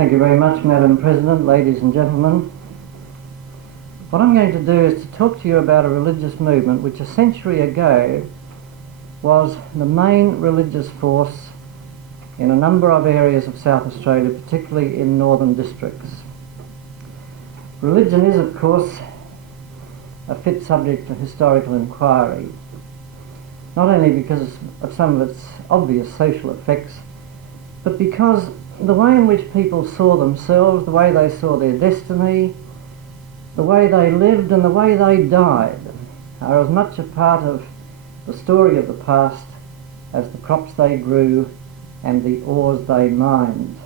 Thank you very much, Madam President, ladies and gentlemen. What I'm going to do is to talk to you about a religious movement which a century ago was the main religious force in a number of areas of South Australia, particularly in northern districts. Religion is, of course, a fit subject for historical inquiry, not only because of some of its obvious social effects, but because the way in which people saw themselves, the way they saw their destiny, the way they lived and the way they died are as much a part of the story of the past as the crops they grew and the ores they mined.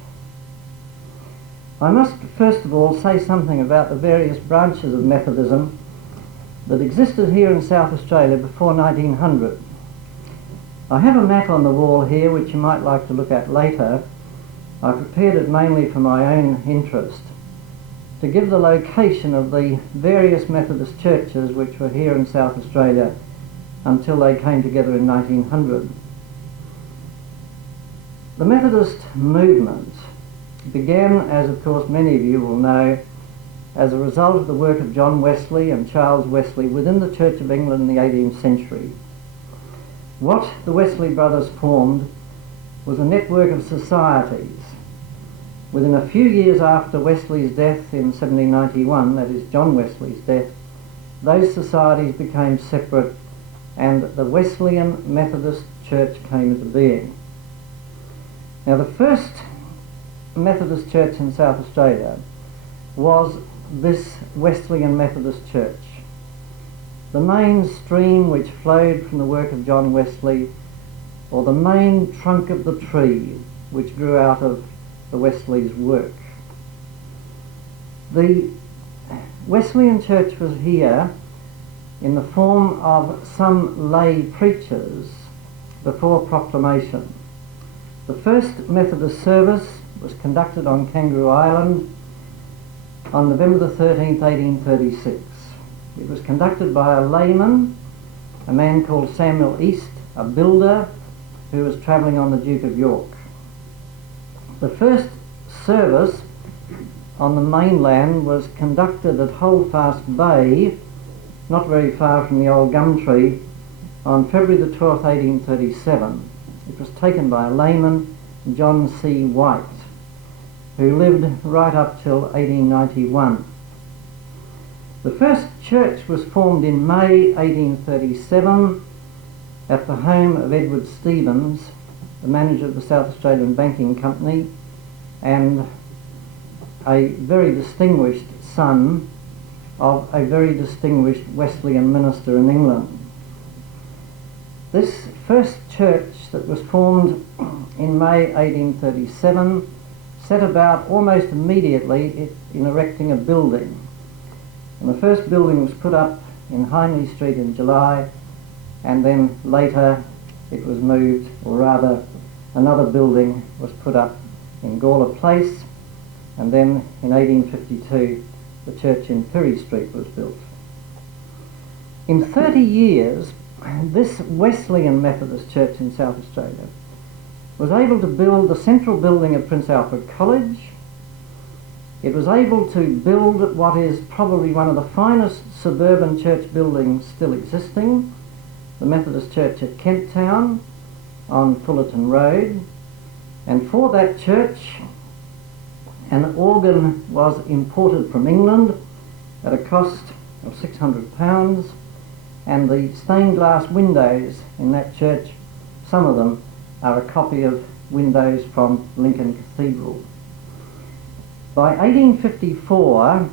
I must first of all say something about the various branches of Methodism that existed here in South Australia before 1900. I have a map on the wall here which you might like to look at later. I prepared it mainly for my own interest, to give the location of the various Methodist churches which were here in South Australia until they came together in 1900. The Methodist movement began, as of course many of you will know, as a result of the work of John Wesley and Charles Wesley within the Church of England in the 18th century. What the Wesley brothers formed was a network of societies. Within a few years after Wesley's death in 1791, that is John Wesley's death, those societies became separate and the Wesleyan Methodist Church came into being. Now, the first Methodist church in South Australia was this Wesleyan Methodist Church. The main stream which flowed from the work of John Wesley, or the main trunk of the tree which grew out of the Wesley's work. The Wesleyan Church was here in the form of some lay preachers before proclamation. The first Methodist service was conducted on Kangaroo Island on November the 13th, 1836. It was conducted by a layman, a man called Samuel East, a builder who was travelling on the Duke of York. The first service on the mainland was conducted at Holdfast Bay, not very far from the old gum tree, on February the 12th, 1837. It was taken by a layman, John C. White, who lived right up till 1891. The first church was formed in May 1837 at the home of Edward Stevens, the manager of the South Australian Banking Company and a very distinguished son of a very distinguished Wesleyan minister in England. This first church that was formed in May 1837 set about almost immediately in erecting a building. And the first building was put up in Hindley Street in July, and then later it was moved, or rather another building was put up in Gawler Place, and then in 1852 the church in Perry Street was built. In 30 years, this Wesleyan Methodist Church in South Australia was able to build the central building of Prince Alfred College. It was able to build what is probably one of the finest suburban church buildings still existing, the Methodist Church at Kent Town on Fullerton Road. And for that church, an organ was imported from England at a cost of £600, and the stained glass windows in that church, some of them are a copy of windows from Lincoln Cathedral. By 1854,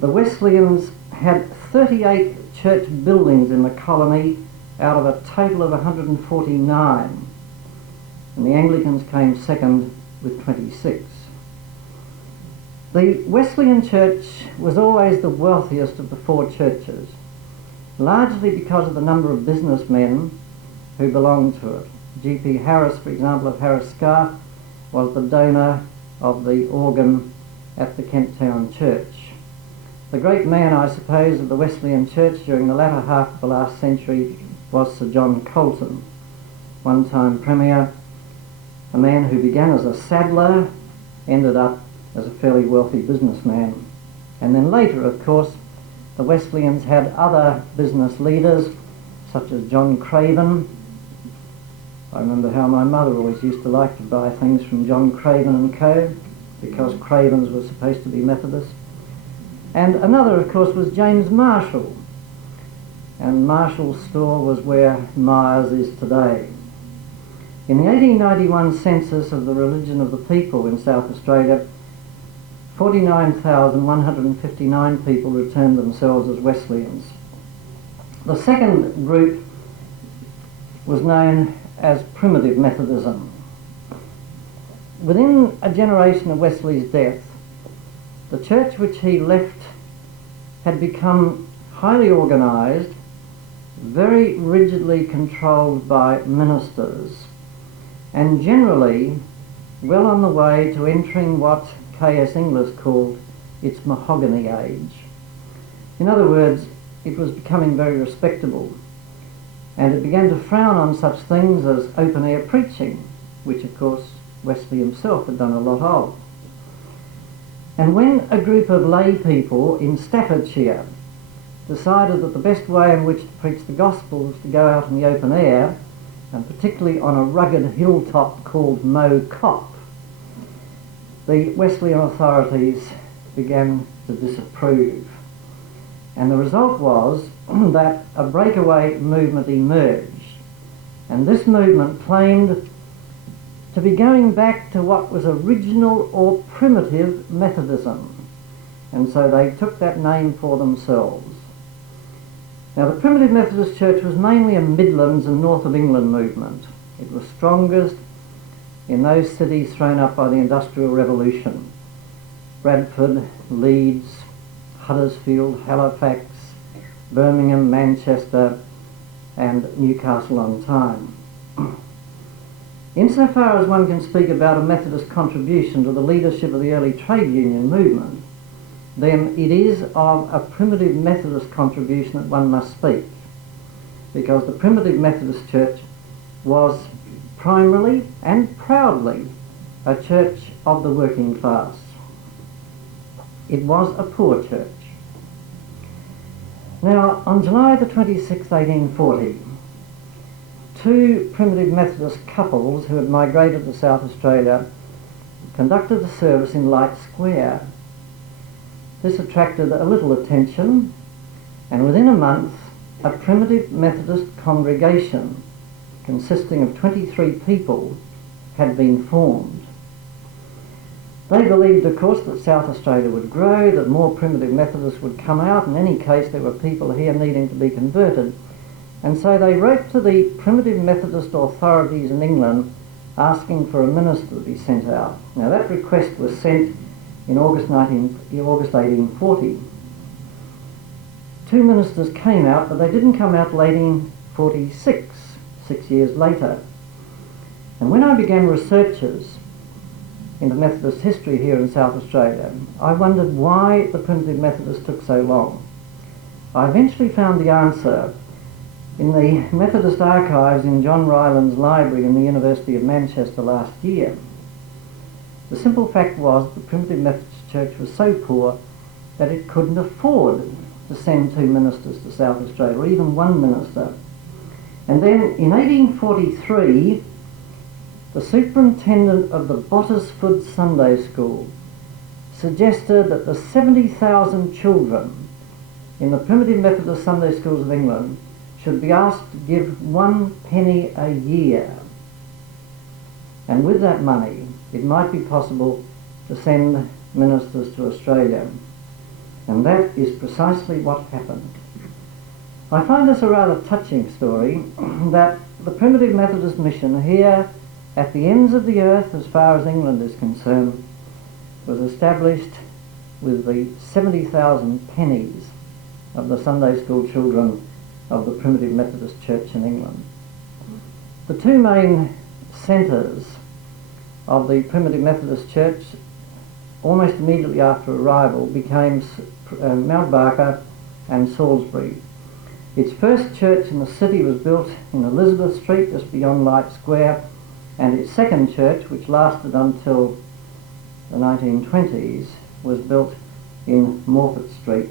the Wesleyans had 38 church buildings in the colony out of a total of 149, and the Anglicans came second with 26. The Wesleyan Church was always the wealthiest of the four churches, largely because of the number of businessmen who belonged to it. G.P. Harris, for example, of Harris Scarf, was the donor of the organ at the Kent Town Church. The great man, I suppose, of the Wesleyan Church during the latter half of the last century was Sir John Colton, one-time Premier, a man who began as a saddler ended up as a fairly wealthy businessman. And then later, of course, the Wesleyans had other business leaders, such as John Craven. I remember how my mother always used to like to buy things from John Craven and Co., because Cravens were supposed to be Methodists. And another, of course, was James Marshall. And Marshall's store was where Myers is today. In the 1891 census of the religion of the people in South Australia, 49,159 people returned themselves as Wesleyans. The second group was known as Primitive Methodism. Within a generation of Wesley's death, the church which he left had become highly organised, very rigidly controlled by ministers, and generally well on the way to entering what K.S. Inglis called its mahogany age. In other words, it was becoming very respectable, and it began to frown on such things as open-air preaching, which of course Wesley himself had done a lot of. And when a group of lay people in Staffordshire decided that the best way in which to preach the gospel was to go out in the open air, and particularly on a rugged hilltop called Mow Cop, the Wesleyan authorities began to disapprove. And the result was that a breakaway movement emerged. And this movement claimed to be going back to what was original or primitive Methodism. And so they took that name for themselves. Now, the Primitive Methodist Church was mainly a Midlands and North of England movement. It was strongest in those cities thrown up by the Industrial Revolution: Bradford, Leeds, Huddersfield, Halifax, Birmingham, Manchester, and Newcastle on Tyne. Insofar as one can speak about a Methodist contribution to the leadership of the early trade union movement, then it is of a Primitive Methodist contribution that one must speak, because the Primitive Methodist Church was primarily and proudly a church of the working class. It was a poor church. Now, on July the 26th, 1840, two Primitive Methodist couples who had migrated to South Australia conducted a service in Light Square. This attracted a little attention, and within a month, a Primitive Methodist congregation consisting of 23 people had been formed. They believed, of course, that South Australia would grow, that more Primitive Methodists would come out. In any case, there were people here needing to be converted. And so they wrote to the Primitive Methodist authorities in England asking for a minister to be sent out. Now, that request was sent in August 1840. Two ministers came out, but they didn't come out till 1846, 6 years later. And when I began researches into Methodist history here in South Australia, I wondered why the Primitive Methodists took so long. I eventually found the answer in the Methodist archives in John Ryland's library in the University of Manchester last year. The simple fact was the Primitive Methodist Church was so poor that it couldn't afford to send two ministers to South Australia, or even one minister. And then in 1843, the superintendent of the Bottisford Sunday School suggested that the 70,000 children in the Primitive Methodist Sunday Schools of England should be asked to give 1 penny a year. And with that money, it might be possible to send ministers to Australia. And that is precisely what happened. I find this a rather touching story, that the Primitive Methodist mission here at the ends of the earth, as far as England is concerned, was established with the 70,000 pennies of the Sunday school children of the Primitive Methodist Church in England. The two main centres of the Primitive Methodist Church, almost immediately after arrival, became Mount Barker and Salisbury. Its first church in the city was built in Elizabeth Street, just beyond Light Square, and its second church, which lasted until the 1920s, was built in Morford Street.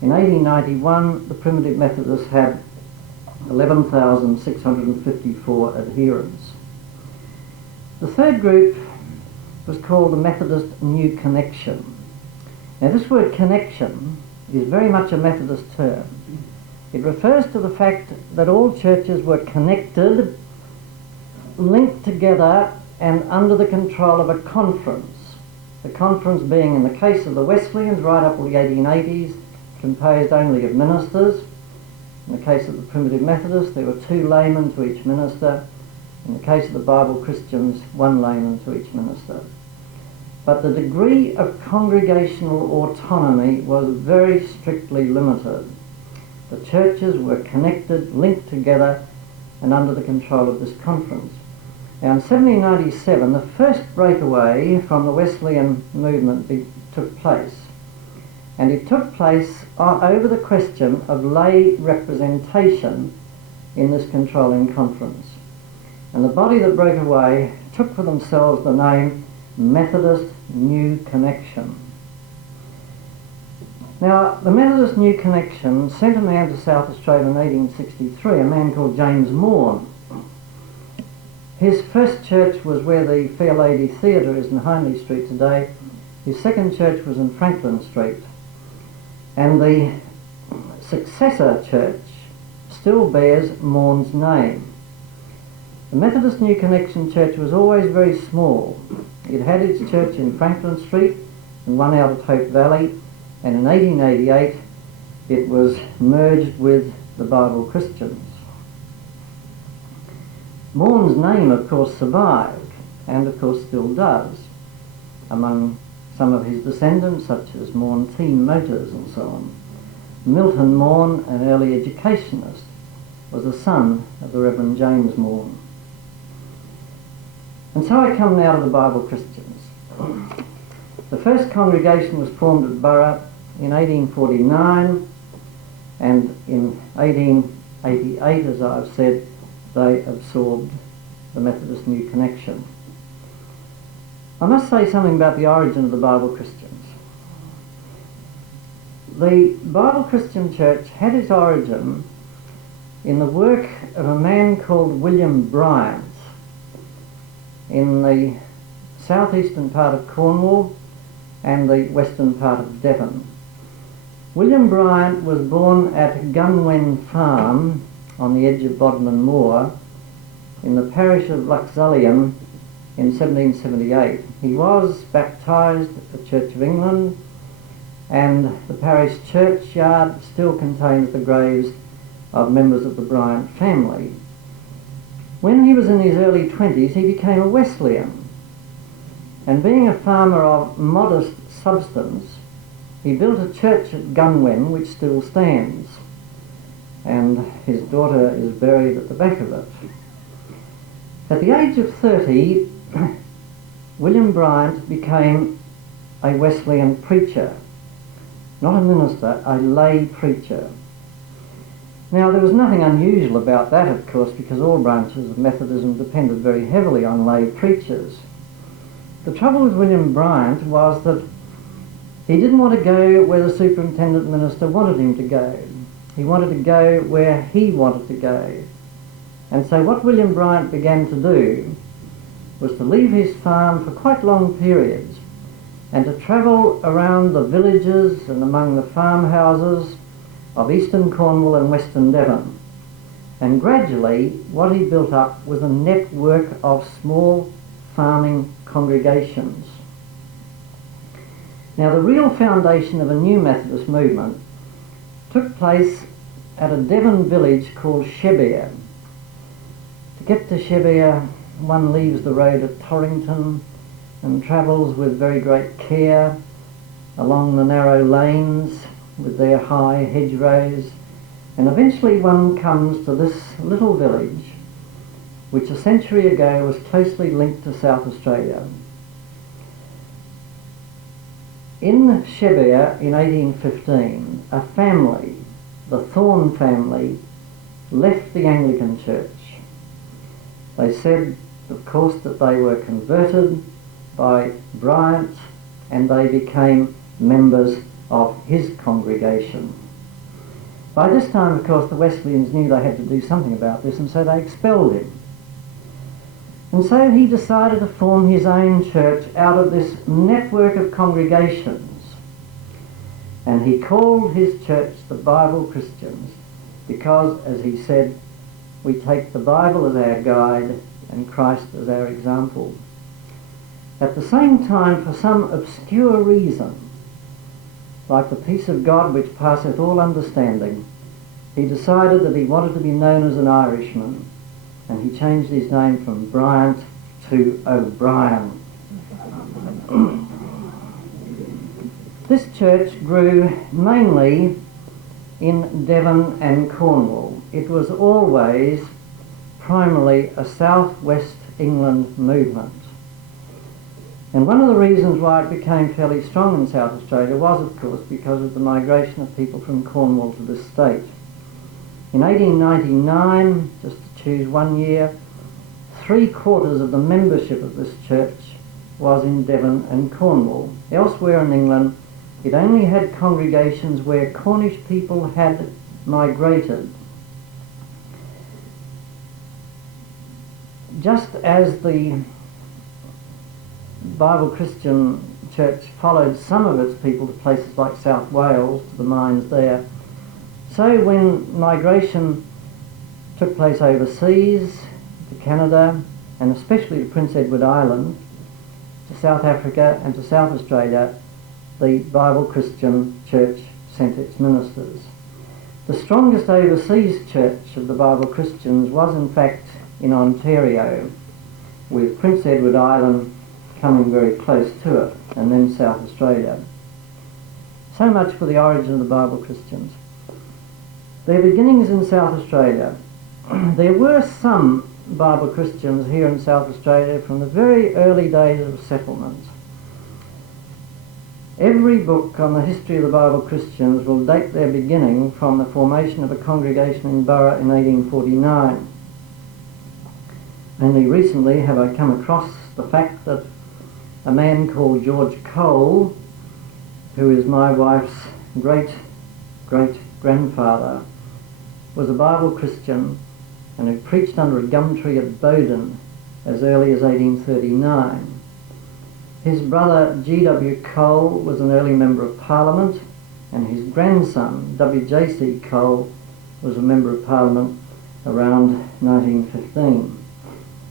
In 1891, the Primitive Methodists had 11,654 adherents. The third group was called the Methodist New Connection. Now, this word connection is very much a Methodist term. It refers to the fact that all churches were connected, linked together, and under the control of a conference. The conference being, in the case of the Wesleyans, right up to the 1880s, composed only of ministers. In the case of the Primitive Methodists, there were 2 laymen to each minister. In the case of the Bible Christians, 1 layman to each minister. But the degree of congregational autonomy was very strictly limited. The churches were connected, linked together, and under the control of this conference. Now, in 1797, the first breakaway from the Wesleyan movement took place. And it took place over the question of lay representation in this controlling conference. And the body that broke away took for themselves the name Methodist New Connection. Now, the Methodist New Connection sent a man to South Australia in 1863, a man called James Morn. His first church was where the Fair Lady Theatre is in Hindley Street today. His second church was in Franklin Street. And the successor church still bears Morn's name. The Methodist New Connection Church was always very small. It had its church in Franklin Street and one out at Hope Valley, and in 1888 it was merged with the Bible Christians. Morn's name, of course, survived, and of course still does, among some of his descendants, such as Morn Team Motors and so on. Milton Morn, an early educationist, was the son of the Reverend James Morn. And so I come now to the Bible Christians. The first congregation was formed at Borough in 1849, and in 1888, as I've said, they absorbed the Methodist New Connection. I must say something about the origin of the Bible Christians. The Bible Christian Church had its origin in the work of a man called William Bryant in the southeastern part of Cornwall and the western part of Devon. William Bryant was born at Gunwen Farm on the edge of Bodmin Moor in the parish of Luxullian in 1778. He was baptised at the Church of England, and the parish churchyard still contains the graves of members of the Bryant family. When he was in his early 20s, he became a Wesleyan, and being a farmer of modest substance, he built a church at Gunwen which still stands, and his daughter is buried at the back of it. At the age of 30, William Bryant became a Wesleyan preacher, not a minister, a lay preacher. Now, there was nothing unusual about that, of course, because all branches of Methodism depended very heavily on lay preachers. The trouble with William Bryant was that he didn't want to go where the superintendent minister wanted him to go. He wanted to go where he wanted to go. And so what William Bryant began to do was to leave his farm for quite long periods and to travel around the villages and among the farmhouses of eastern Cornwall and western Devon. And gradually what he built up was a network of small farming congregations. Now, the real foundation of a new Methodist movement took place at a Devon village called Shebbear. To get to Shebbear, one leaves the road at Torrington and travels with very great care along the narrow lanes with their high hedgerows, and eventually one comes to this little village which a century ago was closely linked to South Australia. In Shebbear in 1815, a family, the Thorne family, left the Anglican Church. They said, of course, that they were converted by Bryant, and they became members of his congregation. By this time, of course, the Wesleyans knew they had to do something about this, and so they expelled him. And so he decided to form his own church out of this network of congregations. And he called his church the Bible Christians because, as he said, we take the Bible as our guide and Christ as our example. At the same time, for some obscure reason, like the peace of God which passeth all understanding, he decided that he wanted to be known as an Irishman, and he changed his name from Bryant to O'Brien. This church grew mainly in Devon and Cornwall. It was always primarily a southwest England movement. And one of the reasons why it became fairly strong in South Australia was, of course, because of the migration of people from Cornwall to this state. In 1899, just to choose one year, 3/4 of the membership of this church was in Devon and Cornwall. Elsewhere in England, it only had congregations where Cornish people had migrated. Just as the Bible Christian Church followed some of its people to places like South Wales, to the mines there, so when migration took place overseas, to Canada, and especially to Prince Edward Island, to South Africa and to South Australia, the Bible Christian Church sent its ministers. The strongest overseas church of the Bible Christians was in fact in Ontario, with Prince Edward Island coming very close to it, and then South Australia. So much for the origin of the Bible Christians. Their beginnings in South Australia. There were some Bible Christians here in South Australia from the very early days of settlement. Every book on the history of the Bible Christians will date their beginning from the formation of a congregation in Burra in 1849. Only recently have I come across the fact that a man called George Cole, who is my wife's great-great-grandfather, was a Bible Christian and who preached under a gum tree at Bowden as early as 1839. His brother G.W. Cole was an early member of Parliament, and his grandson W.J.C. Cole was a member of Parliament around 1915.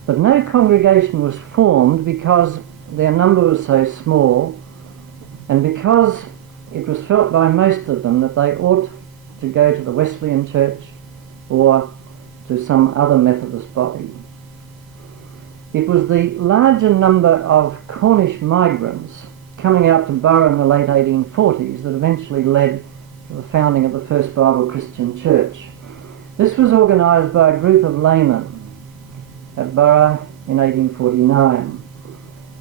But no congregation was formed because their number was so small, and because it was felt by most of them that they ought to go to the Wesleyan Church or to some other Methodist body. It was the larger number of Cornish migrants coming out to Burra in the late 1840s that eventually led to the founding of the first Bible Christian Church. This was organised by a group of laymen at Burra in 1849.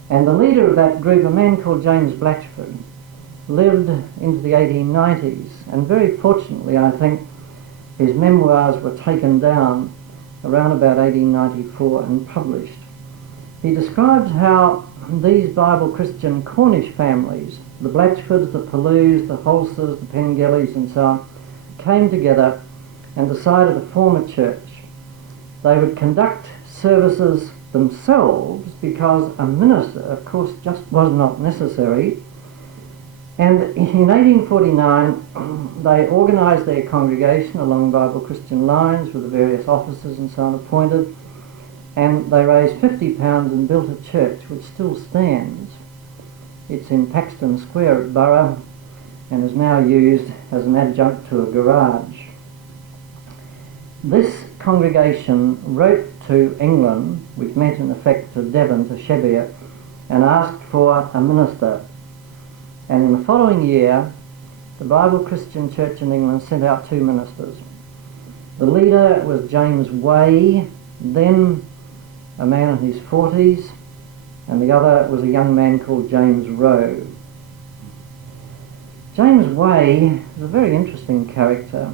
And the leader of that group, a man called James Blatchford, lived into the 1890s, and very fortunately, I think, his memoirs were taken down around about 1894 and published. He describes how these Bible Christian Cornish families, the Blatchfords, the Pellews, the Holsers, the Pengellys and so on, came together and decided to form a church. They would conduct services themselves because a minister, of course, just was not necessary. And in 1849, they organised their congregation along Bible Christian lines with the various officers and so on appointed, and they raised £50 and built a church which still stands. It's in Paxton Square at Burra and is now used as an adjunct to a garage. This congregation wrote to England, which meant in effect to Devon, to Cheviot, and asked for a minister. And in the following year, the Bible Christian Church in England sent out 2 ministers. The leader was James Way, then a man in his 40s, and the other was a young man called James Rowe. James Way is a very interesting character.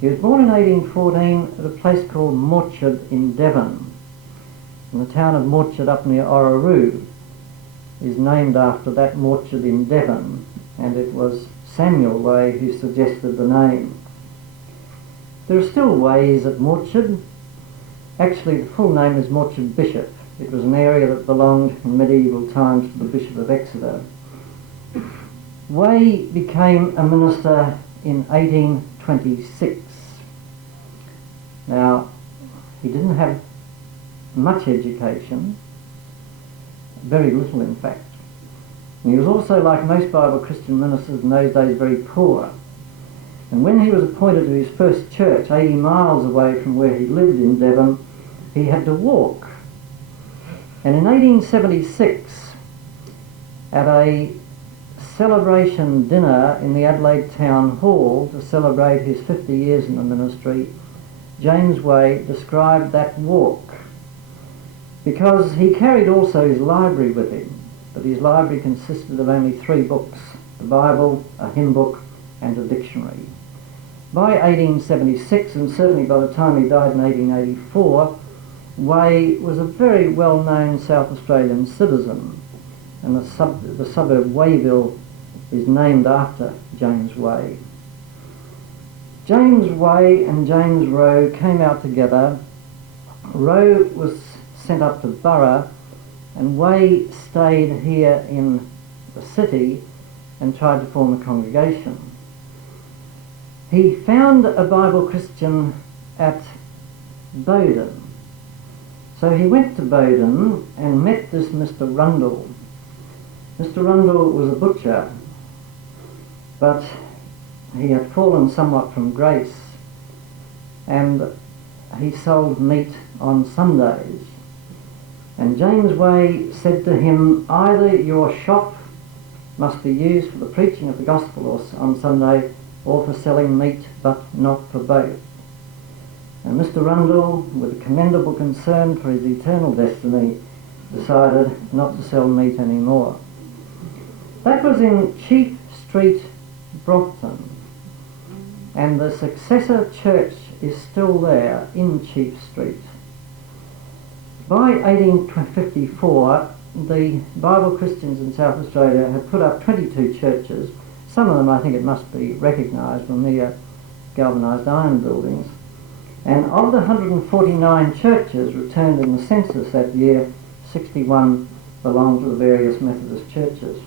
He was born in 1814 at a place called Morchard in Devon, in the town of Morchard up near Orroroo. is named after that orchard in Devon, and it was Samuel Way who suggested the name. There are still ways at Morchard. Actually, the full name is Morchard Bishop. It was an area that belonged in medieval times to the Bishop of Exeter. Way became a minister in 1826. Now, he didn't have much education, very little in fact. And he was also, like most Bible Christian ministers in those days, very poor. And when he was appointed to his first church, 80 miles away from where he lived in Devon, he had to walk. And in 1876, at a celebration dinner in the Adelaide Town Hall to celebrate his 50 years in the ministry, James Way described that walk, because he carried also his library with him, but his library consisted of only 3 books, the Bible, a hymn book and a dictionary. By 1876, and certainly by the time he died in 1884, Way was a very well-known South Australian citizen, and the suburb Wayville is named after James Way. James Way and James Rowe came out together. Rowe was sent up to Borough, and Way stayed here in the city and tried to form a congregation. He found a Bible Christian at Bowden. So he went to Bowden and met this Mr. Rundle. Mr. Rundle was a butcher, but he had fallen somewhat from grace, and he sold meat on Sundays. And James Way said to him, either your shop must be used for the preaching of the gospel on Sunday, or for selling meat, but not for both. And Mr. Rundle, with a commendable concern for his eternal destiny, decided not to sell meat anymore. That was in Chief Street, Brompton, and the successor church is still there in Chief Street. By 1854, the Bible Christians in South Australia had put up 22 churches. Some of them, I think it must be recognised, were mere galvanised iron buildings. And of the 149 churches returned in the census that year, 61 belonged to the various Methodist churches.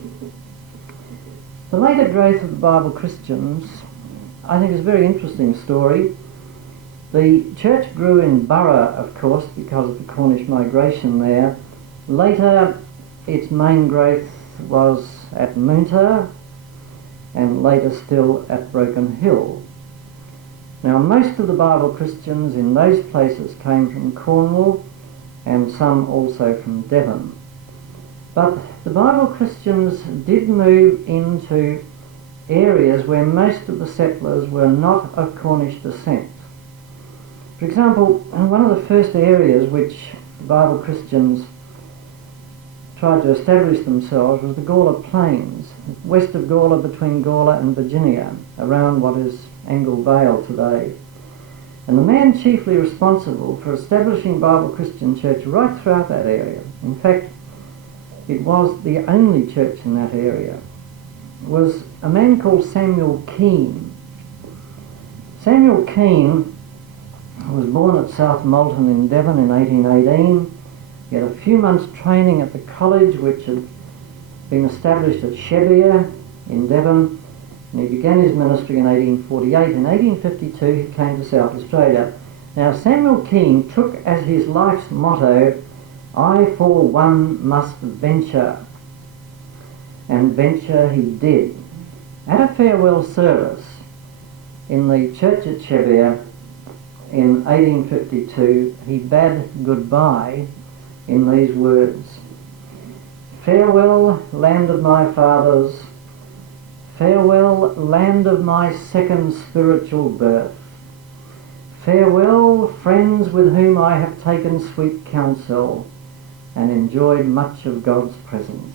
The later growth of the Bible Christians, I think, is a very interesting story. The church grew in Borough, of course, because of the Cornish migration there. Later, its main growth was at Moonta, and later still at Broken Hill. Now, most of the Bible Christians in those places came from Cornwall, and some also from Devon. But the Bible Christians did move into areas where most of the settlers were not of Cornish descent. For example, one of the first areas which the Bible Christians tried to establish themselves was the Gawler Plains, west of Gawler, between Gawler and Virginia, around what is Angle Vale today. And the man chiefly responsible for establishing Bible Christian church right throughout that area, in fact, it was the only church in that area, was a man called Samuel Keane. Samuel Keane was born at South Molton in Devon in 1818. He had a few months' training at the college which had been established at Chevier in Devon, and he began his ministry in 1848. In 1852 he came to South Australia. Now, Samuel Keane took as his life's motto, I for one must venture, and venture he did. At a farewell service in the church at Chevier in 1852, he bade goodbye in these words, farewell, land of my fathers, farewell, land of my second spiritual birth, farewell, friends with whom I have taken sweet counsel and enjoyed much of God's presence.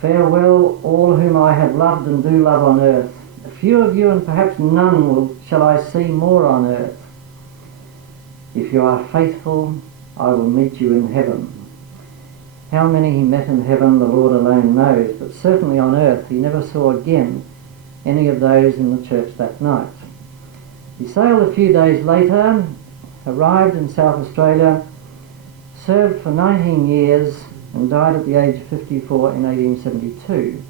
Farewell, all whom I have loved and do love on earth. A few of you, and perhaps none, shall I see more on earth. If you are faithful, I will meet you in heaven. How many he met in heaven the Lord alone knows, but certainly on earth he never saw again any of those in the church that night. He sailed a few days later, arrived in South Australia, served for 19 years and died at the age of 54 in 1872.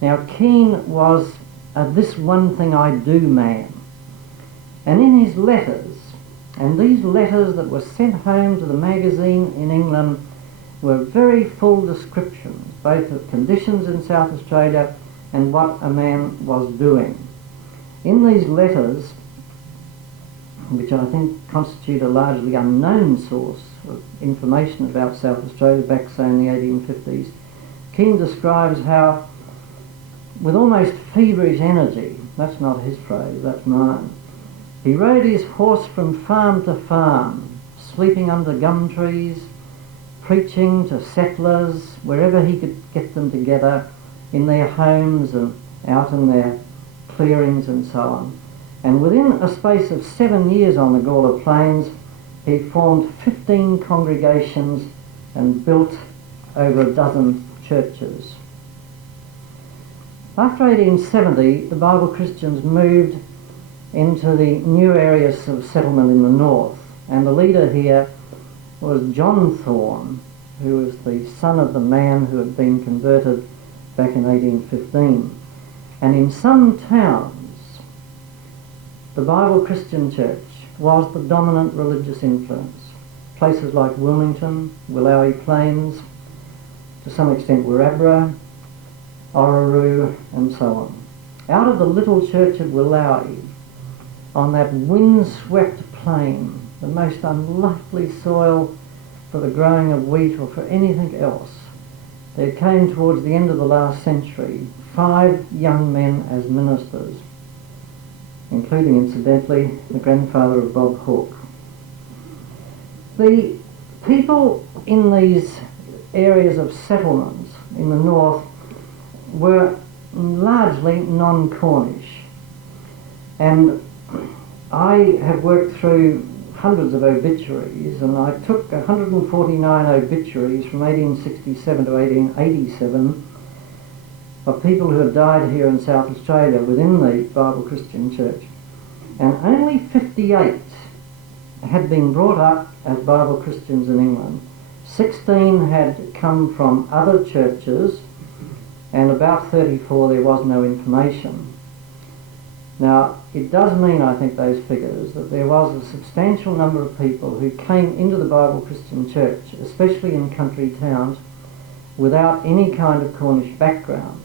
Now Keane was a this one thing I do man, and in his letters, and these letters that were sent home to the magazine in England were very full descriptions, both of conditions in South Australia and what a man was doing. In these letters, which I think constitute a largely unknown source of information about South Australia back, say, in the 1850s, Keane describes how, with almost feverish energy, that's not his phrase, that's mine, he rode his horse from farm to farm, sleeping under gum trees, preaching to settlers wherever he could get them together, in their homes and out in their clearings and so on. And within a space of 7 years on the Gawler Plains, he formed 15 congregations and built over a dozen churches. After 1870, the Bible Christians moved into the new areas of settlement in the north, and the leader here was John Thorne, who was the son of the man who had been converted back in 1815. And in some towns, the Bible Christian Church was the dominant religious influence. Places like Wilmington, Willowie Plains, to some extent Wirrabra, Orroroo, and so on. Out of the little church of Willowie, on that wind-swept plain, the most unlovely soil for the growing of wheat or for anything else, there came towards the end of the last century 5 young men as ministers, including, incidentally, the grandfather of Bob Hawke. The people in these areas of settlements in the north were largely non-Cornish, and I have worked through hundreds of obituaries, and I took 149 obituaries from 1867 to 1887 of people who had died here in South Australia within the Bible Christian Church, and only 58 had been brought up as Bible Christians in England. 16 had come from other churches, and about 34 there was no information. Now, it does mean, I think, those figures, that there was a substantial number of people who came into the Bible Christian Church, especially in country towns, without any kind of Cornish background.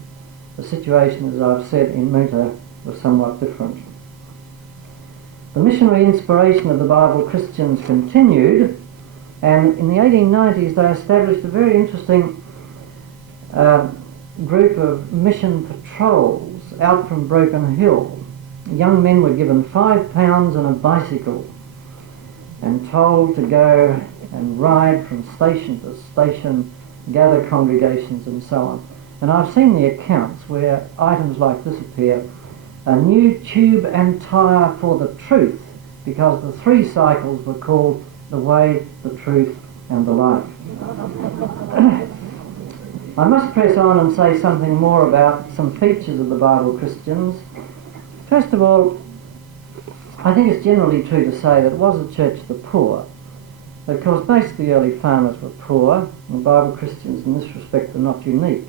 The situation, as I've said, in Moota was somewhat different. The missionary inspiration of the Bible Christians continued, and in the 1890s they established a very interesting group of mission patrols out from Broken Hill. Young men were given £5 and a bicycle and told to go and ride from station to station, gather congregations and so on. And I've seen the accounts where items like this appear: a new tube and tyre for the truth, because the 3 cycles were called the way, the truth and the life. I must press on and say something more about some features of the Bible Christians. First of all, I think it's generally true to say that it was a church of the poor. Of course, most of the early farmers were poor, and the Bible Christians in this respect are not unique.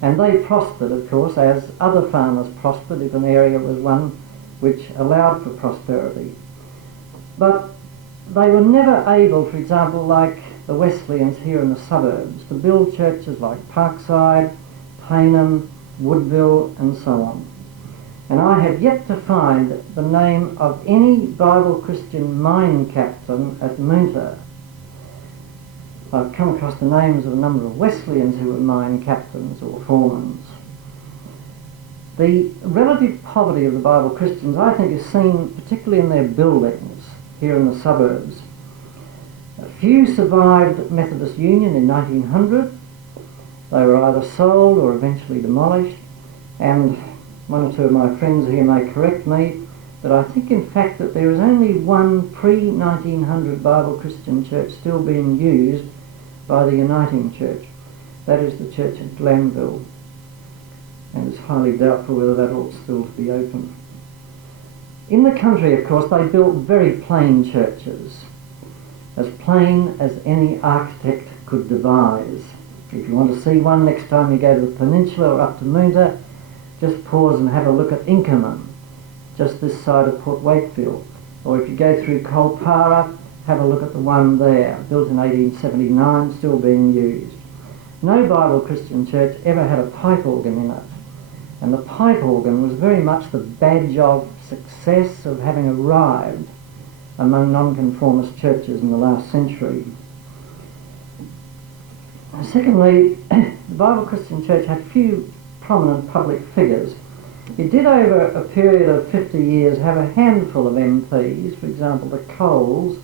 And they prospered, of course, as other farmers prospered if an area was one which allowed for prosperity. But they were never able, for example, like the Wesleyans here in the suburbs, to build churches like Parkside, Paynham, Woodville and so on. And I have yet to find the name of any Bible Christian mine captain at Moota. I've come across the names of a number of Wesleyans who were mine captains or foremans. The relative poverty of the Bible Christians, I think, is seen particularly in their buildings here in the suburbs. A few survived Methodist Union in 1900. They were either sold or eventually demolished, and one or two of my friends here may correct me, but I think in fact that there is only one pre-1900 Bible Christian church still being used by the Uniting Church. That is the church at Glanville, and it's highly doubtful whether that ought still to be open. In the country, of course, they built very plain churches, as plain as any architect could devise. If you want to see one next time you go to the peninsula or up to Moonta, just pause and have a look at Inkerman, just this side of Port Wakefield. Or if you go through Kolpara, have a look at the one there, built in 1879, still being used. No Bible Christian church ever had a pipe organ in it, and the pipe organ was very much the badge of success of having arrived among non-conformist churches in the last century. Secondly, the Bible Christian church had few prominent public figures. It did, over a period of 50 years, have a handful of MPs, for example the Coles,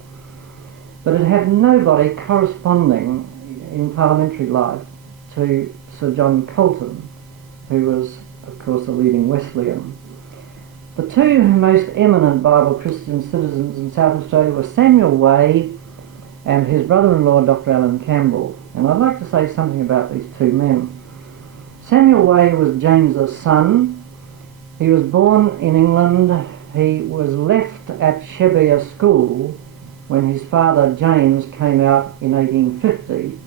but it had nobody corresponding in parliamentary life to Sir John Colton, who was, of course, a leading Wesleyan. The two most eminent Bible Christian citizens in South Australia were Samuel Way and his brother-in-law, Dr. Alan Campbell. And I'd like to say something about these two men. Samuel Way was James's son. He was born in England. He was left at Shebbear School when his father James came out in 1850.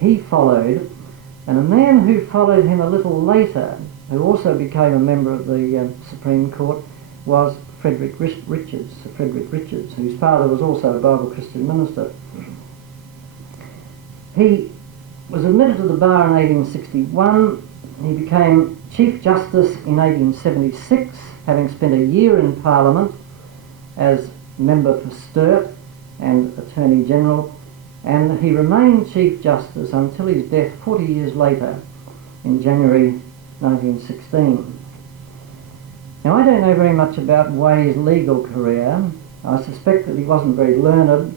He followed, and a man who followed him a little later, who also became a member of the Supreme Court, was Frederick Richards, Sir Frederick Richards, whose father was also a Bible Christian minister. He was admitted to the bar in 1861. He became Chief Justice in 1876, having spent a year in Parliament as member for Sturt and Attorney General, and he remained Chief Justice until his death 40 years later in January 1916. Now, I don't know very much about Way's legal career. I suspect that he wasn't very learned,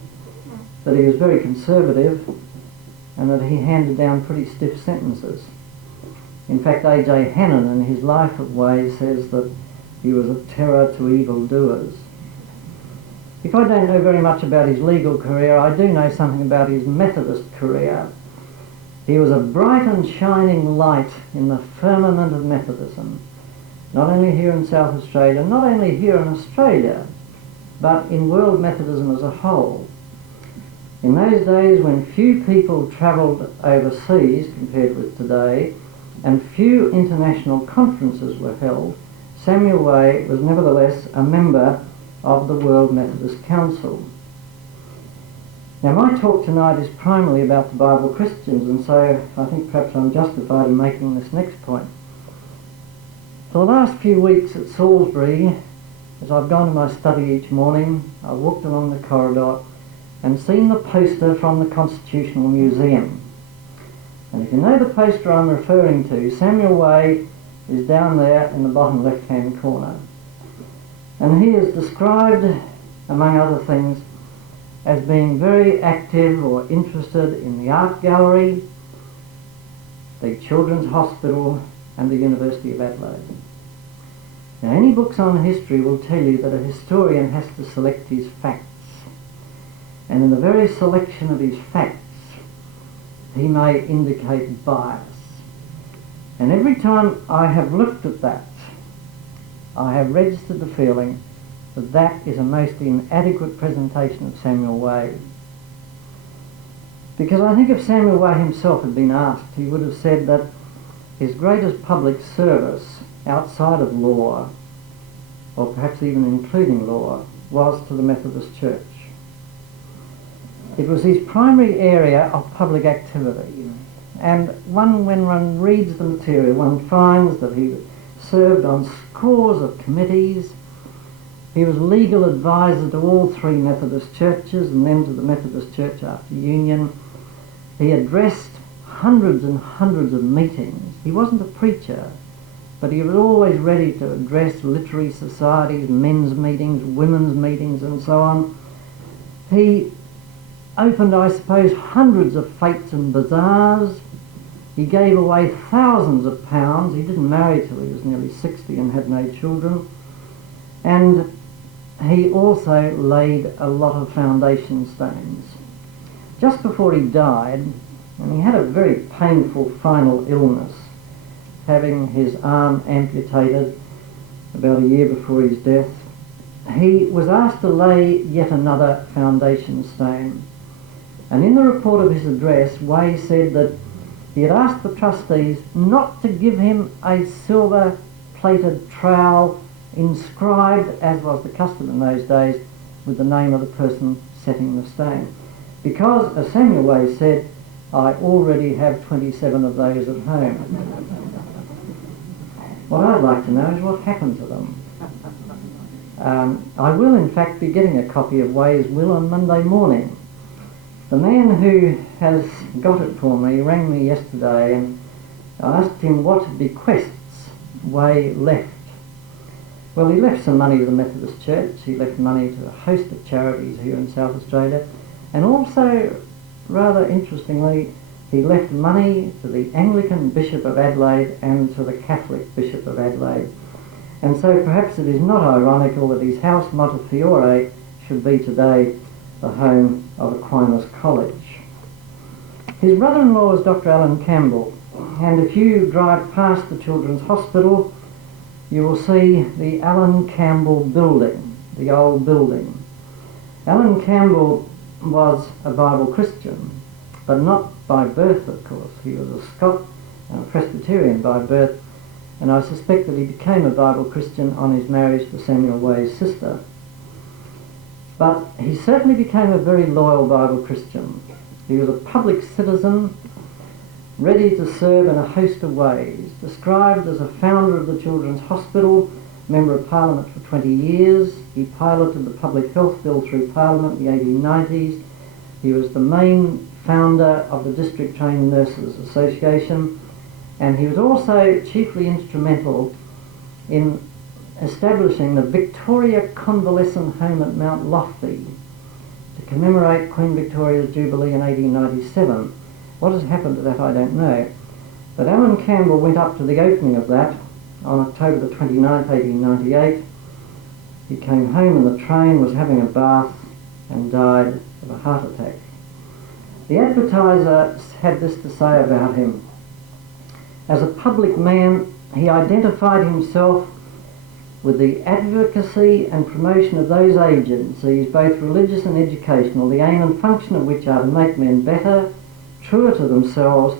that he was very conservative, and that he handed down pretty stiff sentences. In fact, A.J. Hannon, in his Life of Way, says that he was a terror to evildoers. If I don't know very much about his legal career, I do know something about his Methodist career. He was a bright and shining light in the firmament of Methodism, not only here in South Australia, not only here in Australia, but in world Methodism as a whole. In those days, when few people travelled overseas compared with today, and few international conferences were held, Samuel Way was nevertheless a member of the World Methodist Council. Now, my talk tonight is primarily about the Bible Christians, and so I think perhaps I'm justified in making this next point. For the last few weeks at Salisbury, as I've gone to my study each morning, I've walked along the corridor and seen the poster from the Constitutional Museum. And if you know the poster I'm referring to, Samuel Way is down there in the bottom left-hand corner. And he is described, among other things, as being very active or interested in the art gallery, the Children's Hospital, and the University of Adelaide. Now, any books on history will tell you that a historian has to select his facts. And in the very selection of his facts, he may indicate bias. And every time I have looked at that, I have registered the feeling that that is a most inadequate presentation of Samuel Way. Because I think if Samuel Way himself had been asked, he would have said that his greatest public service outside of law, or perhaps even including law, was to the Methodist Church. It was his primary area of public activity, and when one reads the material, one finds that he served on scores of committees. He was legal advisor to all three Methodist churches and then to the Methodist Church after Union. He addressed hundreds and hundreds of meetings. He wasn't a preacher, but he was always ready to address literary societies, men's meetings, women's meetings, and so on. He opened, I suppose, hundreds of fetes and bazaars. He gave away thousands of pounds. He didn't marry till he was nearly 60 and had no children. And he also laid a lot of foundation stones. Just before he died, and he had a very painful final illness, having his arm amputated about a year before his death. He was asked to lay yet another foundation stone, and in the report of his address, Way said that he had asked the trustees not to give him a silver-plated trowel inscribed, as was the custom in those days, with the name of the person setting the stone, because, as Samuel Way said, I already have 27 of those at home. What I'd like to know is what happened to them. I will in fact be getting a copy of Way's will on Monday morning. The man who has got it for me rang me yesterday, and I asked him what bequests Way left. Well, he left some money to the Methodist Church, he left money to a host of charities here in South Australia, and also, rather interestingly, he left money to the Anglican Bishop of Adelaide and to the Catholic Bishop of Adelaide. And so perhaps it is not ironical that his house Montefiore should be today the home of Aquinas College. His brother-in-law is Dr. Alan Campbell, and if you drive past the Children's Hospital, you will see the Alan Campbell building, the old building. Alan Campbell was a Bible Christian, but not by birth, of course. He was a Scot and a Presbyterian by birth, and I suspect that he became a Bible Christian on his marriage to Samuel Way's sister. But he certainly became a very loyal Bible Christian. He was a public citizen, ready to serve in a host of ways, described as a founder of the Children's Hospital, Member of Parliament for 20 years. He piloted the Public Health Bill through Parliament in the 1890s. He was the main founder of the District Trained Nurses Association, and he was also chiefly instrumental in establishing the Victoria Convalescent Home at Mount Lofty to commemorate Queen Victoria's Jubilee in 1897. What has happened to that I don't know, but Alan Campbell went up to the opening of that on October the 29th, 1898. He came home in the train, was having a bath, and died of a heart attack. The advertiser had this to say about him. As a public man, he identified himself with the advocacy and promotion of those agencies, both religious and educational, the aim and function of which are to make men better, truer to themselves,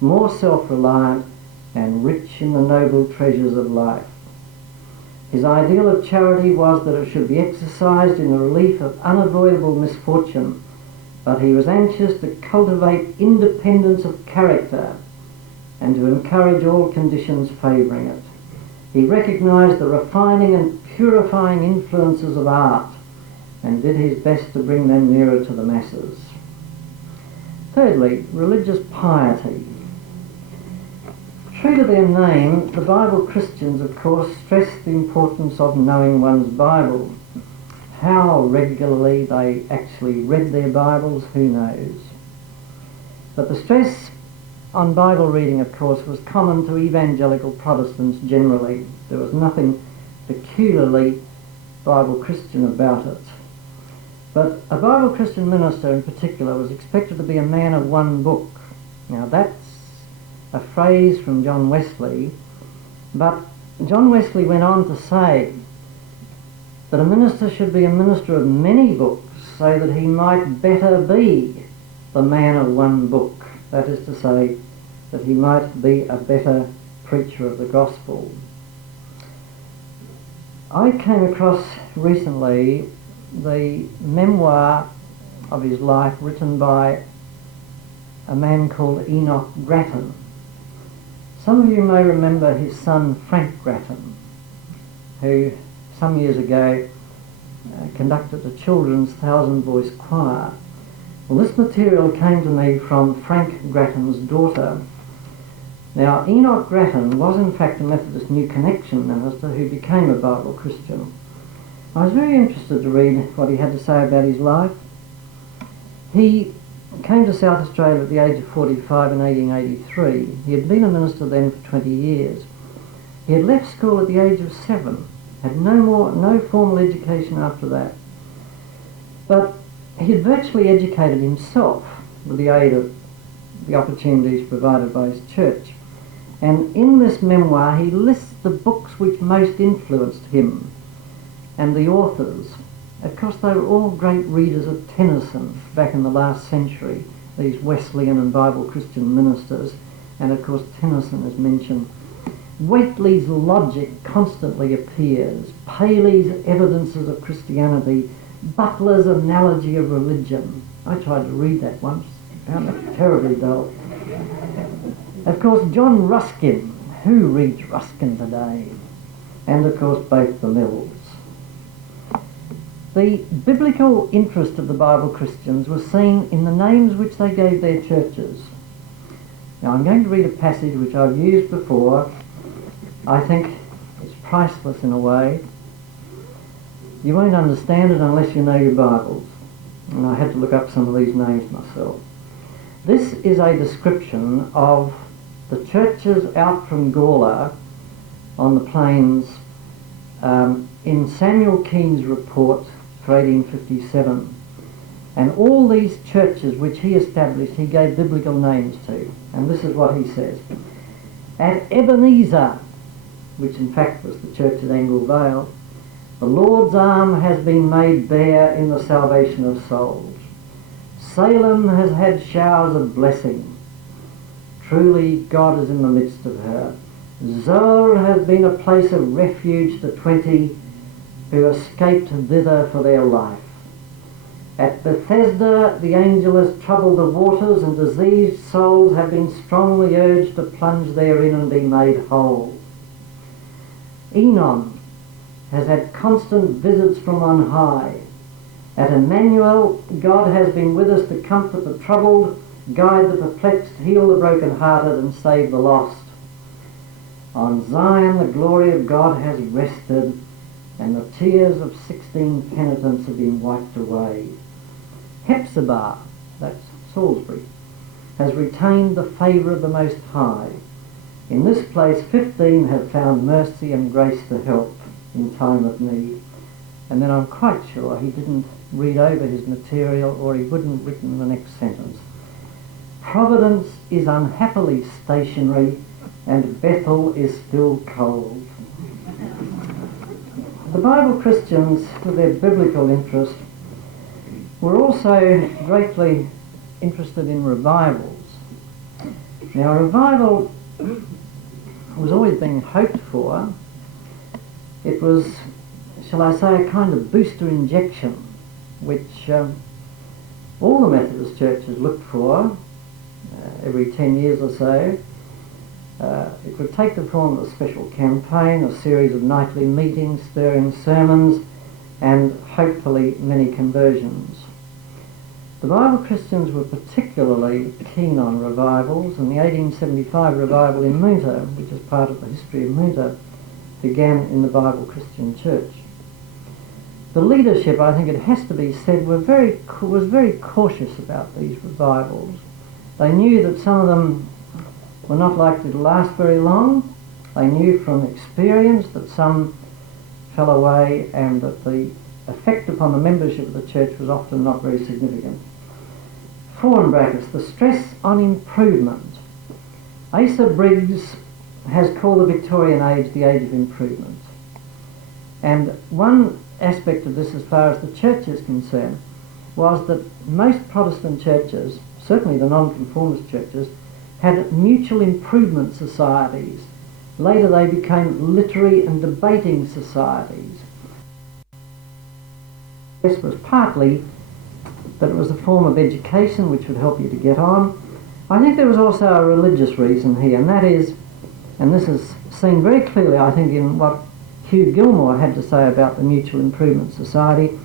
more self-reliant, and rich in the noble treasures of life. His ideal of charity was that it should be exercised in the relief of unavoidable misfortune, but he was anxious to cultivate independence of character and to encourage all conditions favouring it. He recognised the refining and purifying influences of art and did his best to bring them nearer to the masses. Thirdly, religious piety. True to their name, the Bible Christians, of course, stress the importance of knowing one's Bible. How regularly they actually read their Bibles, who knows? But the stress on Bible reading, of course, was common to evangelical Protestants generally. There was nothing peculiarly Bible Christian about it. But a Bible Christian minister in particular was expected to be a man of one book. Now that's a phrase from John Wesley, but John Wesley went on to say that a minister should be a minister of many books so that he might better be the man of one book. That is to say, that he might be a better preacher of the gospel. I came across recently the memoir of his life written by a man called Enoch Grattan. Some of you may remember his son Frank Grattan, who some years ago conducted a children's 1,000-voice choir. Well, this material came to me from Frank Grattan's daughter. Now, Enoch Grattan was in fact a Methodist New Connection minister who became a Bible Christian. I was very interested to read what he had to say about his life. He came to South Australia at the age of 45 in 1883. He had been a minister then for 20 years. He had left school at the age of 7, had no formal education after that. But he had virtually educated himself with the aid of the opportunities provided by his church. And in this memoir he lists the books which most influenced him and the authors. Of course, they were all great readers of Tennyson back in the last century, these Wesleyan and Bible Christian ministers, and of course Tennyson is mentioned. Whately's logic constantly appears, Paley's evidences of Christianity, Butler's analogy of religion. I tried to read that once, found it terribly dull. Of course, John Ruskin. Who reads Ruskin today? And of course both the Mills. The biblical interest of the Bible Christians was seen in the names which they gave their churches. Now I'm going to read a passage which I've used before. I think it's priceless in a way. You won't understand it unless you know your Bibles. And I had to look up some of these names myself. This is a description of the churches out from Gawler on the plains in Samuel Keen's report for 1857. And all these churches which he established, he gave biblical names to. And this is what he says. At Ebenezer, which in fact was the church at Angle Vale, the Lord's arm has been made bare in the salvation of souls. Salem has had showers of blessing. Truly God is in the midst of her. Zoar has been a place of refuge to 20 who escaped thither for their life. At Bethesda the angel has troubled the waters, and diseased souls have been strongly urged to plunge therein and be made whole. Enon has had constant visits from on high. At Emmanuel, God has been with us to comfort the troubled, guide the perplexed, heal the broken-hearted, and save the lost. On Zion the glory of God has rested, and the tears of 16 penitents have been wiped away. Hepzibah, that's Salisbury, has retained the favour of the Most High. In this place 15 have found mercy and grace to help in time of need. And then I'm quite sure he didn't read over his material, or he wouldn't have written the next sentence. Providence is unhappily stationary, and Bethel is still cold. The Bible Christians, with their biblical interest, were also greatly interested in revivals. Now, revival was always being hoped for. It was, shall I say, a kind of booster injection, which all the Methodist churches looked for every 10 years or so. It would take the form of a special campaign, a series of nightly meetings, stirring sermons, and hopefully many conversions. The Bible Christians were particularly keen on revivals, and the 1875 revival in Munter, which is part of the history of Munter, began in the Bible Christian Church. The leadership, I think it has to be said, was very cautious about these revivals. They knew that some of them were not likely to last very long. They knew from experience that some fell away, and that the effect upon the membership of the church was often not very significant. 4 in brackets, the stress on improvement. Asa Briggs has called the Victorian age the age of improvement. And one aspect of this, as far as the church is concerned, was that most Protestant churches, certainly the non-conformist churches, had mutual improvement societies. Later they became literary and debating societies. This was partly that it was a form of education which would help you to get on. I think there was also a religious reason here, and that is, and this is seen very clearly, I think, in what Hugh Gilmore had to say about the Mutual Improvement Society,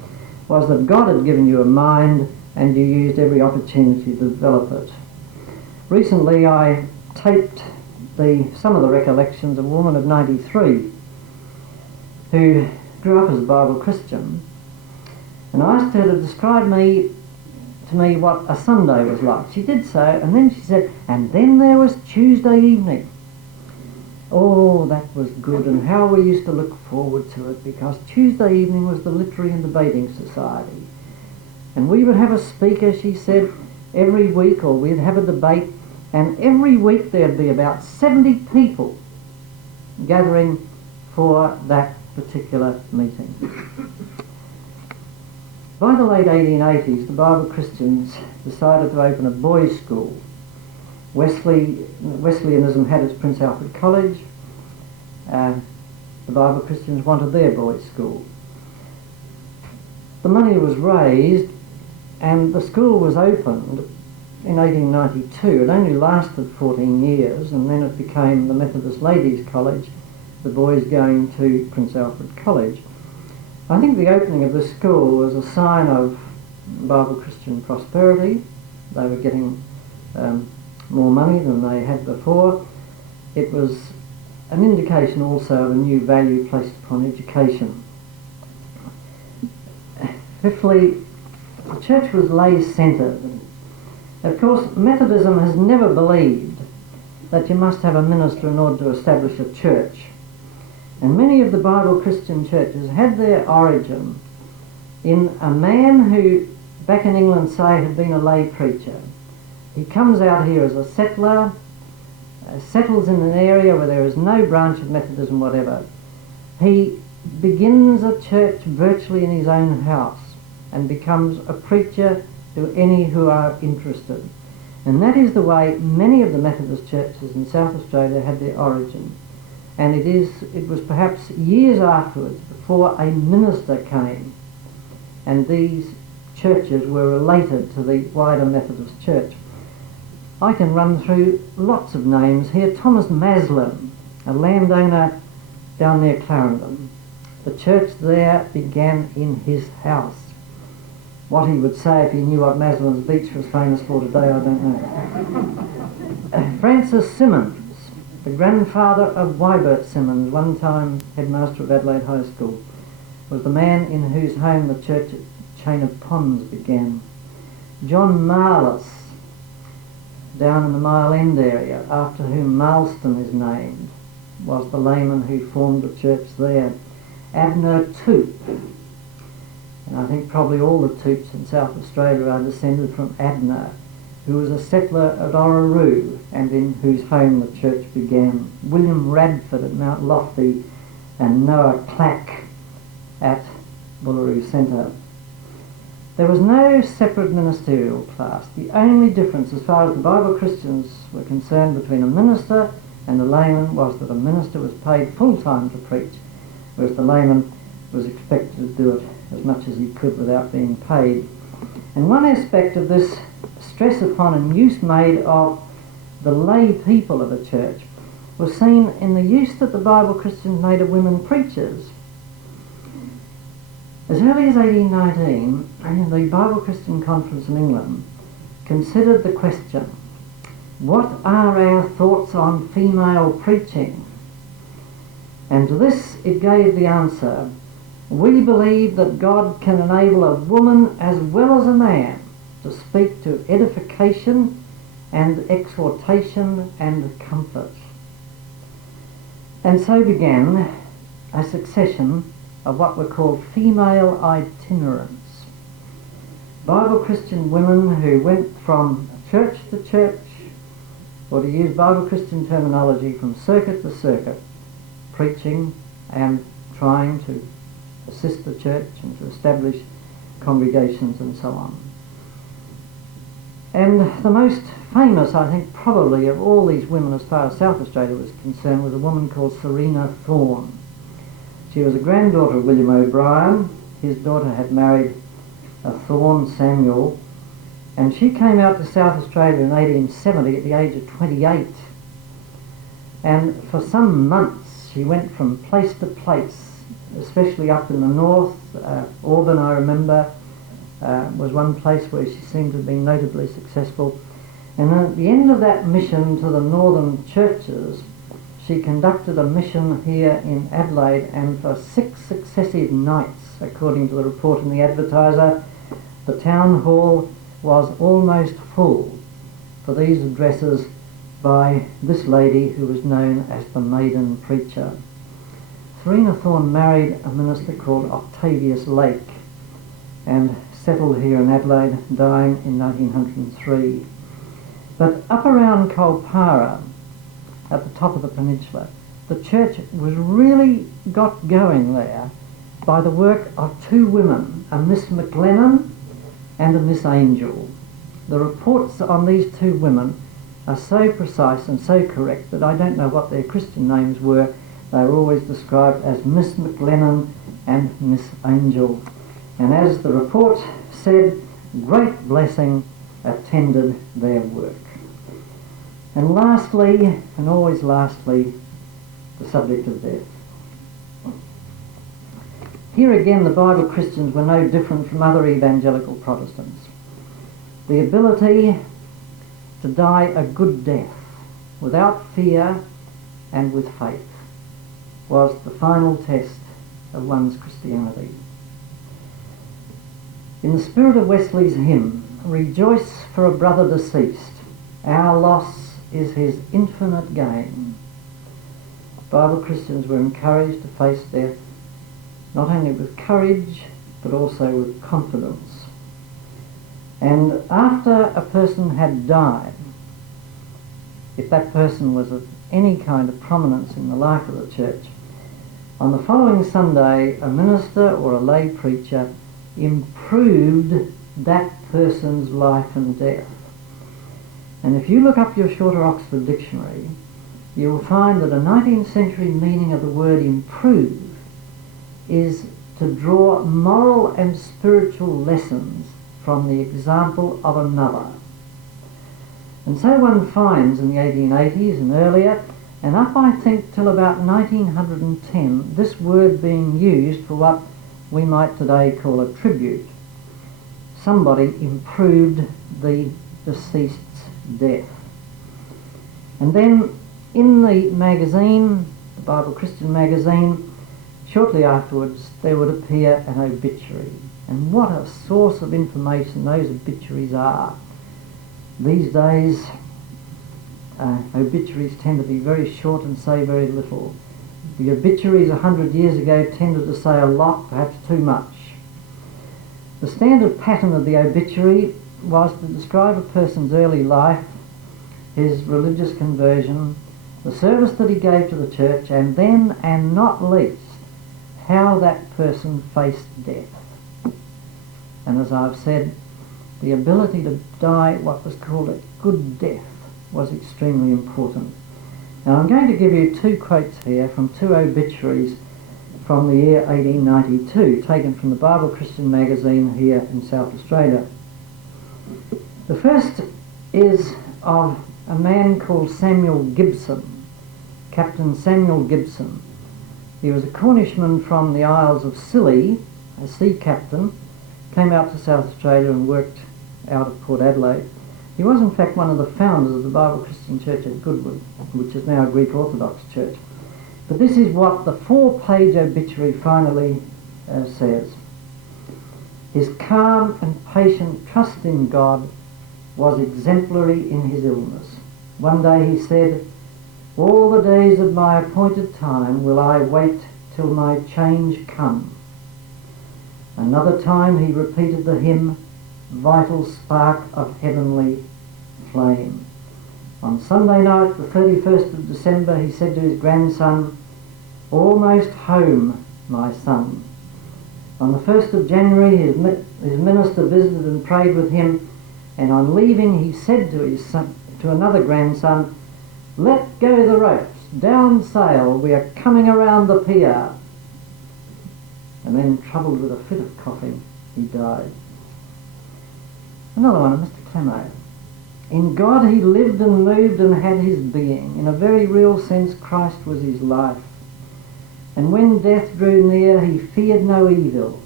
was that God had given you a mind and you used every opportunity to develop it. Recently I taped some of the recollections of a woman of 93 who grew up as a Bible Christian, and I asked her to describe to me what a Sunday was like. She did so, and then she said, and then there was Tuesday evening. Oh, that was good, and how we used to look forward to it, because Tuesday evening was the Literary and Debating Society. And we would have a speaker, she said, every week, or we'd have a debate, and every week there'd be about 70 people gathering for that particular meeting. By the late 1880s, the Bible Christians decided to open a boys' school. Wesleyanism had its Prince Alfred College. The Bible Christians wanted their boys' school. The money was raised and the school was opened in 1892. It only lasted 14 years, and then it became the Methodist Ladies' College, the boys going to Prince Alfred College. I think the opening of this school was a sign of Bible Christian prosperity. They were getting more money than they had before. It was an indication also of a new value placed upon education. Fifthly, the church was lay-centred. Of course, Methodism has never believed that you must have a minister in order to establish a church. And many of the Bible Christian churches had their origin in a man who, back in England, say, had been a lay preacher. He comes out here as a settler, settles in an area where there is no branch of Methodism whatever. He begins a church virtually in his own house and becomes a preacher to any who are interested. And that is the way many of the Methodist churches in South Australia had their origin. And it was perhaps years afterwards before a minister came, and these churches were related to the wider Methodist church. I can run through lots of names here. Thomas Maslin, a landowner down near Clarendon. The church there began in his house. What he would say if he knew what Maslin's Beach was famous for today, I don't know. Francis Simmons, the grandfather of Wybert Simmons, one time headmaster of Adelaide High School, was the man in whose home the church at Chain of Ponds began. John Marlis, down in the Mile End area, after whom Marston is named, was the layman who formed the church there. Abner Toop, and I think probably all the Toops in South Australia are descended from Abner, who was a settler at Orroroo and in whose home the church began. William Radford at Mount Lofty, and Noah Clack at Bullaroo Centre. There was no separate ministerial class. The only difference as far as the Bible Christians were concerned between a minister and a layman was that a minister was paid full-time to preach, whereas the layman was expected to do it as much as he could without being paid. And one aspect of this stress upon and use made of the lay people of a church was seen in the use that the Bible Christians made of women preachers. As early as 1819, the Bible Christian Conference in England considered the question, what are our thoughts on female preaching? And to this it gave the answer, we believe that God can enable a woman as well as a man to speak to edification and exhortation and comfort. And so began a succession of what were called female itinerants. Bible Christian women who went from church to church, or to use Bible Christian terminology, from circuit to circuit, preaching and trying to assist the church and to establish congregations and so on. And the most famous, I think, probably of all these women as far as South Australia was concerned was a woman called Serena Thorne. She was a granddaughter of William O'Brien. His daughter had married a Thorne Samuel, and she came out to South Australia in 1870 at the age of 28. And for some months she went from place to place, especially up in the north. Auburn, I remember, was one place where she seemed to have been notably successful. And then at the end of that mission to the northern churches, she conducted a mission here in Adelaide, and for 6 successive nights, according to the report in the Advertiser, the town hall was almost full for these addresses by this lady who was known as the Maiden Preacher. Serena Thorne married a minister called Octavius Lake and settled here in Adelaide, dying in 1903. But up around Kolpara, at the top of the peninsula, the church was really got going there by the work of two women, a Miss McLennan and a Miss Angel. The reports on these two women are so precise and so correct that I don't know what their Christian names were. They were always described as Miss McLennan and Miss Angel. And as the report said, great blessing attended their work. And lastly, and always lastly, the subject of death. Here again, the Bible Christians were no different from other evangelical Protestants. The ability to die a good death without fear and with faith was the final test of one's Christianity. In the spirit of Wesley's hymn, "Rejoice for a brother deceased, our loss is his infinite gain," Bible Christians were encouraged to face death not only with courage but also with confidence. And after a person had died, if that person was of any kind of prominence in the life of the church, on the following Sunday a minister or a lay preacher improved that person's life and death. And if you look up your Shorter Oxford Dictionary, you will find that a 19th century meaning of the word improve is to draw moral and spiritual lessons from the example of another. And so one finds in the 1880s and earlier, and up I think till about 1910, this word being used for what we might today call a tribute. Somebody improved the deceased's death. And then in the magazine, the Bible Christian magazine, shortly afterwards there would appear an obituary. And what a source of information those obituaries are. These days obituaries tend to be very short and say very little. The obituaries 100 years ago tended to say a lot, perhaps too much. The standard pattern of the obituary was to describe a person's early life, his religious conversion, the service that he gave to the church, and then, and not least, how that person faced death. And as I've said, the ability to die what was called a good death was extremely important. Now I'm going to give you two quotes here from two obituaries from the year 1892, taken from the Bible Christian magazine here in South Australia. The first is of a man called Samuel Gibson, Captain Samuel Gibson. He was a Cornishman from the Isles of Scilly, a sea captain, came out to South Australia and worked out of Port Adelaide. He was in fact one of the founders of the Bible Christian Church at Goodwood, which is now a Greek Orthodox church. But this is what the 4-page obituary finally says. His calm and patient trust in God was exemplary in his illness. One day he said, "All the days of my appointed time will I wait till my change come." Another time he repeated the hymn, "Vital spark of heavenly flame." On Sunday night, the 31st of December, he said to his grandson, "Almost home, my son." On the 1st of January, his minister visited and prayed with him, and on leaving he said to his son, to another grandson, "Let go the ropes, down sail, we are coming around the pier." And then, troubled with a fit of coughing, he died. Another one of Mr. Clemo. In God he lived and moved and had his being. In a very real sense, Christ was his life. And when death drew near, he feared no evil.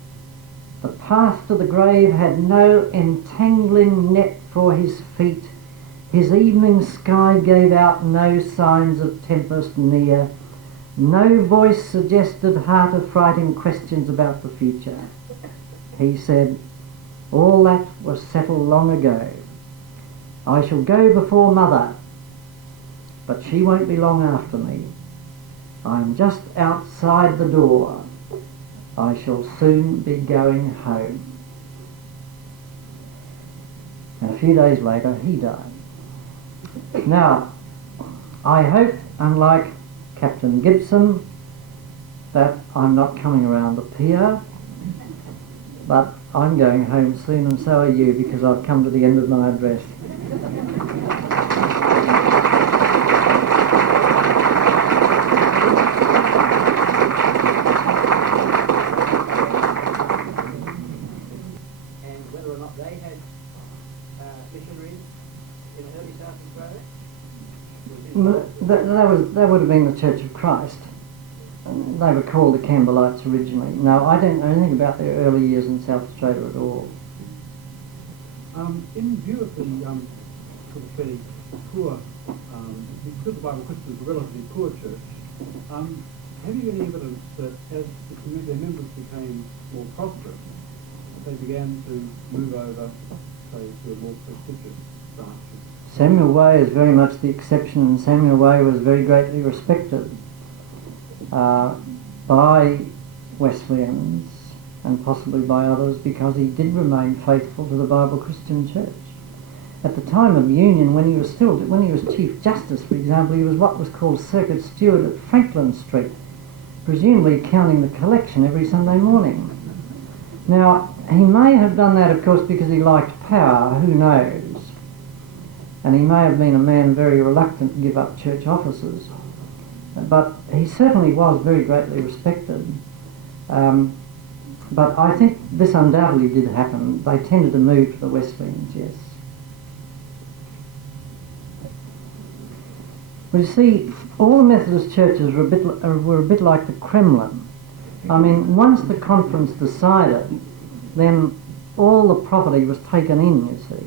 The path to the grave had no entangling net for his feet. His evening sky gave out no signs of tempest near. No voice suggested heart-affrighting questions about the future. He said, "All that was settled long ago. I shall go before Mother, but she won't be long after me. I'm just outside the door. I shall soon be going home." And a few days later he died. Now, I hope, unlike Captain Gibson, that I'm not coming around the pier, but I'm going home soon, and so are you, because I've come to the end of my address. And whether or not they had missionaries in early South Australia? That would have been the Church of Christ. They were called the Campbellites originally. No, I don't know anything about their early years in South Australia at all. In view of the sort of fairly poor, because the Bible Christians are a relatively poor church, have you any evidence that as their members became more prosperous, they began to move over, say, to a more prestigious branch? Samuel Way is very much the exception, and Samuel Way was very greatly respected by Wesleyans and possibly by others, because he did remain faithful to the Bible Christian Church. At the time of Union, when he was Chief Justice, for example, he was what was called Circuit Steward at Franklin Street, presumably counting the collection every Sunday morning. Now, he may have done that, of course, because he liked power, who knows? And he may have been a man very reluctant to give up church offices. But he certainly was very greatly respected. But I think this undoubtedly did happen. They tended to move to the Wesleyans, yes. Well, you see, all the Methodist churches were a bit like the Kremlin. I mean, once the conference decided, then all the property was taken in, you see.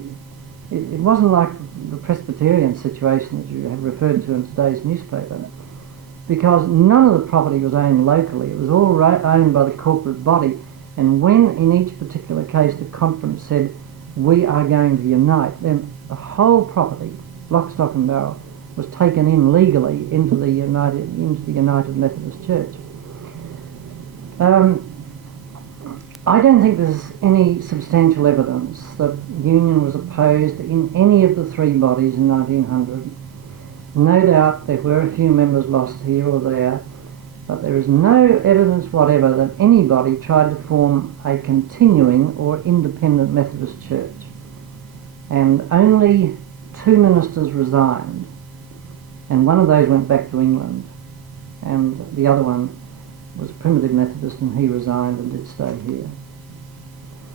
It wasn't like the Presbyterian situation that you have referred to in today's newspaper, because none of the property was owned locally. It was all owned by the corporate body. And when, in each particular case, the conference said, we are going to unite, then the whole property, lock, stock and barrel, was taken in legally into the United Methodist Church. I don't think there's any substantial evidence that union was opposed in any of the three bodies in 1900. No doubt there were a few members lost here or there, but there is no evidence whatever that anybody tried to form a continuing or independent Methodist church. And only 2 ministers resigned, and one of those went back to England, and the other one was a primitive Methodist, and he resigned and did stay here.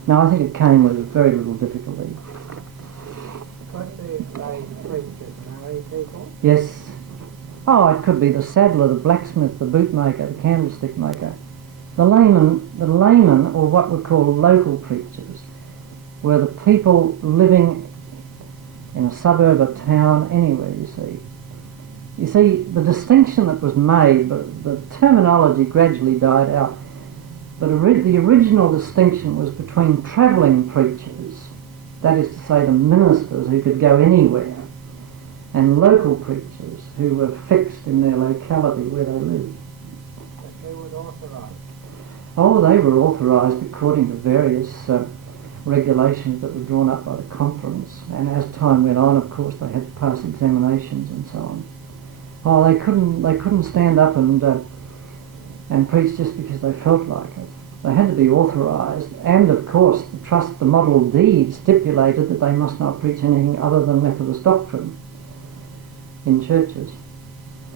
Now, I think it came with very little difficulty. Weren't there lay preachers, married people? Yes. Oh, it could be the saddler, the blacksmith, the bootmaker, the candlestick maker. The laymen, or what were called local preachers, were the people living in a suburb, a town, anywhere, you see. You see, the distinction that was made, but the terminology gradually died out, but the original distinction was between travelling preachers, that is to say the ministers who could go anywhere, and local preachers who were fixed in their locality where they lived. But they were authorised? Oh, they were authorised according to various regulations that were drawn up by the conference, and as time went on, of course, they had to pass examinations and so on. Oh, they couldn't stand up and preach just because they felt like it. They had to be authorised, and of course the model deed stipulated that they must not preach anything other than Methodist doctrine in churches.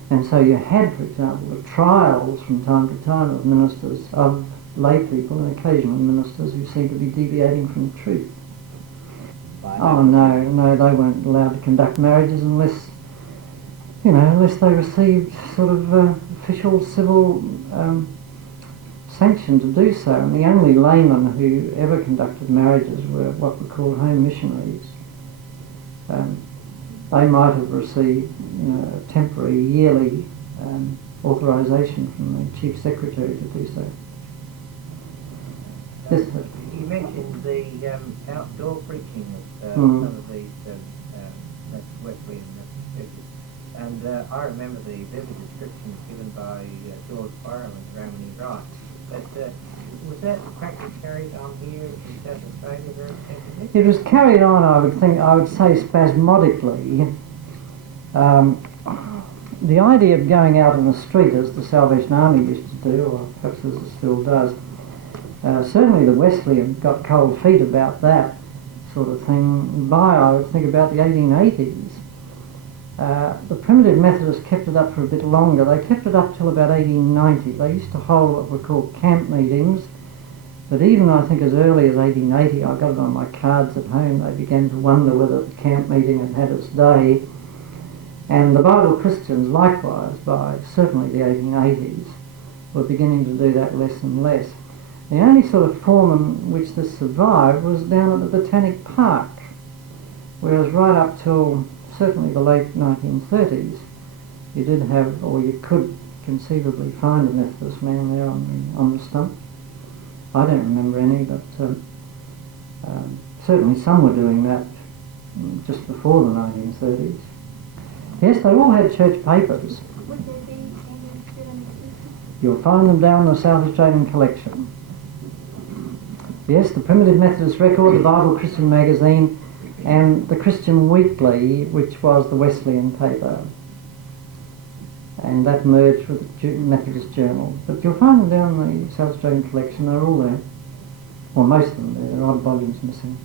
And so you had, for example, the trials from time to time of ministers, of lay people and occasionally ministers who seemed to be deviating from the truth. Oh no, they weren't allowed to conduct marriages unless they received sort of official civil sanction to do so. And the only laymen who ever conducted marriages were what were called home missionaries. They might have received a temporary yearly authorisation from the Chief Secretary to do so. Yes, sir. You mentioned the outdoor preaching of some of these Wesleyan churches. And I remember the vivid descriptions given by George Byron and Romany Wright. But was that practice carried on here in South Australia very extensively? It was carried on, I would say, spasmodically. The idea of going out in the street, as the Salvation Army used to do, or perhaps as it still does, certainly the Wesleyan got cold feet about that sort of thing by, I would think, about the 1880s. The primitive Methodists kept it up for a bit longer. They kept it up till about 1890. They used to hold what were called camp meetings, but even I think as early as 1880, I got it on my cards at home, they began to wonder whether the camp meeting had had its day. And the Bible Christians likewise, by certainly the 1880s, were beginning to do that less and less. The only sort of form in which this survived was down at the Botanic Park, whereas right up till certainly the late 1930s, you did have, or you could conceivably find a Methodist man there on the stump. I don't remember any, but certainly some were doing that just before the 1930s. Yes, they all had church papers. Would there be any still in existence? You'll find them down in the South Australian collection. Yes, the Primitive Methodist Record, the Bible Christian Magazine, and the Christian Weekly, which was the Wesleyan paper. And that merged with the Methodist Journal. But you'll find them down in the South Australian collection, they're all there. Or most of them, there are odd volumes missing.